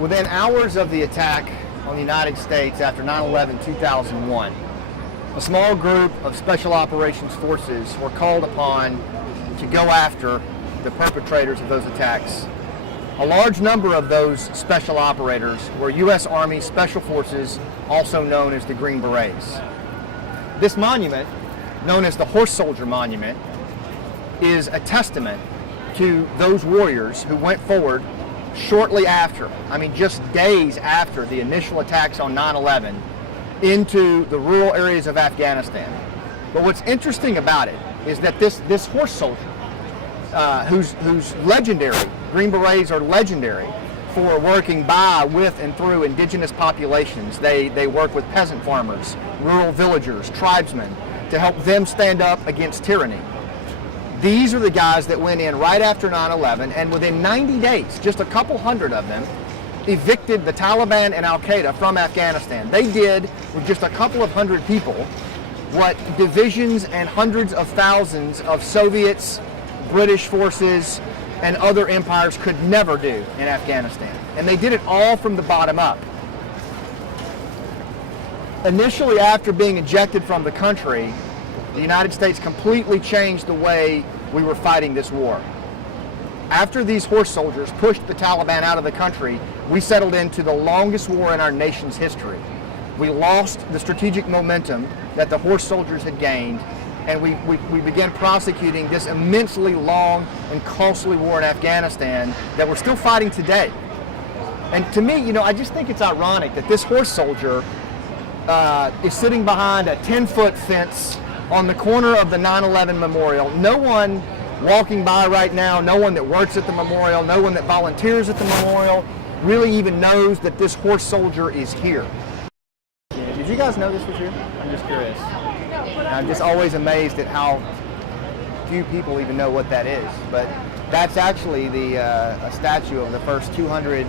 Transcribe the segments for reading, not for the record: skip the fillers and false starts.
Within hours of the attack on the United States after 9/11/2001, a small group of Special Operations Forces were called upon to go after the perpetrators of those attacks. A large number of those special operators were U.S. Army Special Forces, also known as the Green Berets. This monument, known as the Horse Soldier Monument, is a testament to those warriors who went forward shortly after, just days after the initial attacks on 9/11 into the rural areas of Afghanistan. But what's interesting about it is that this horse soldier, who's legendary, Green Berets are legendary for working by, with, and through indigenous populations. They work with peasant farmers, rural villagers, tribesmen, to help them stand up against tyranny. These are the guys that went in right after 9/11, and within 90 days, just a couple hundred of them, evicted the Taliban and Al-Qaeda from Afghanistan. They did, with just a couple of hundred people, what divisions and hundreds of thousands of Soviets, British forces, and other empires could never do in Afghanistan. And they did it all from the bottom up. Initially, after being ejected from the country, the United States completely changed the way we were fighting this war. After these horse soldiers pushed the Taliban out of the country, we settled into the longest war in our nation's history. We lost the strategic momentum that the horse soldiers had gained, and we began prosecuting this immensely long and costly war in Afghanistan that we're still fighting today. And to me, I just think it's ironic that this horse soldier is sitting behind a 10-foot fence on the corner of the 9/11 memorial. No one walking by right now, no one that works at the memorial, no one that volunteers at the memorial really even knows that this horse soldier is here. Did you guys know this was here? I'm just curious. I'm just always amazed at how few people even know what that is. But that's actually a statue of the first 200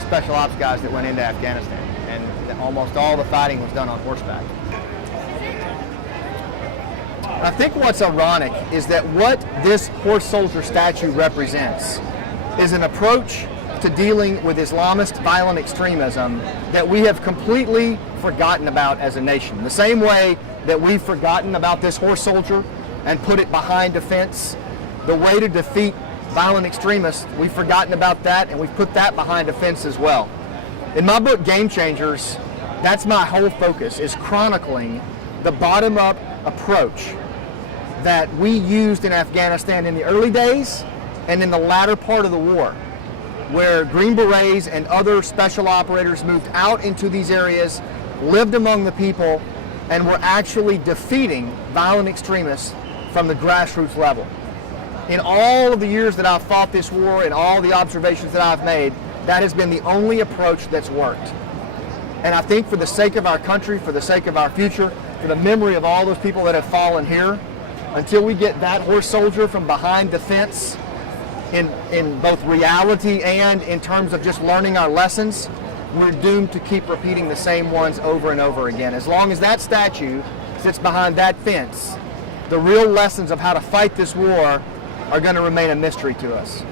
special ops guys that went into Afghanistan. And almost all the fighting was done on horseback. I think what's ironic is that what this horse soldier statue represents is an approach to dealing with Islamist violent extremism that we have completely forgotten about as a nation. The same way that we've forgotten about this horse soldier and put it behind a fence, the way to defeat violent extremists, we've forgotten about that, and we've put that behind a fence as well. In my book, Game Changers, that's my whole focus, is chronicling the bottom-up approach that we used in Afghanistan in the early days and in the latter part of the war, where Green Berets and other special operators moved out into these areas, lived among the people, and were actually defeating violent extremists from the grassroots level. In all of the years that I've fought this war and all the observations that I've made, that has been the only approach that's worked. And I think for the sake of our country, for the sake of our future, for the memory of all those people that have fallen here, until we get that horse soldier from behind the fence in both reality and in terms of just learning our lessons, we're doomed to keep repeating the same ones over and over again. As long as that statue sits behind that fence, the real lessons of how to fight this war are going to remain a mystery to us.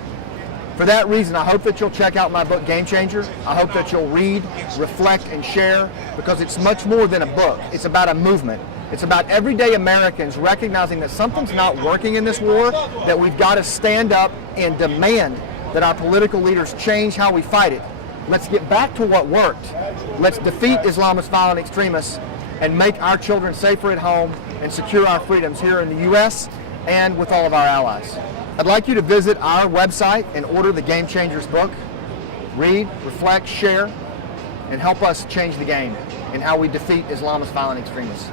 For that reason, I hope that you'll check out my book, Game Changer. I hope that you'll read, reflect, and share, because it's much more than a book. It's about a movement. It's about everyday Americans recognizing that something's not working in this war, that we've got to stand up and demand that our political leaders change how we fight it. Let's get back to what worked. Let's defeat Islamist violent extremists and make our children safer at home and secure our freedoms here in the U.S. and with all of our allies. I'd like you to visit our website and order the Game Changers book. Read, reflect, share, and help us change the game in how we defeat Islamist violent extremists.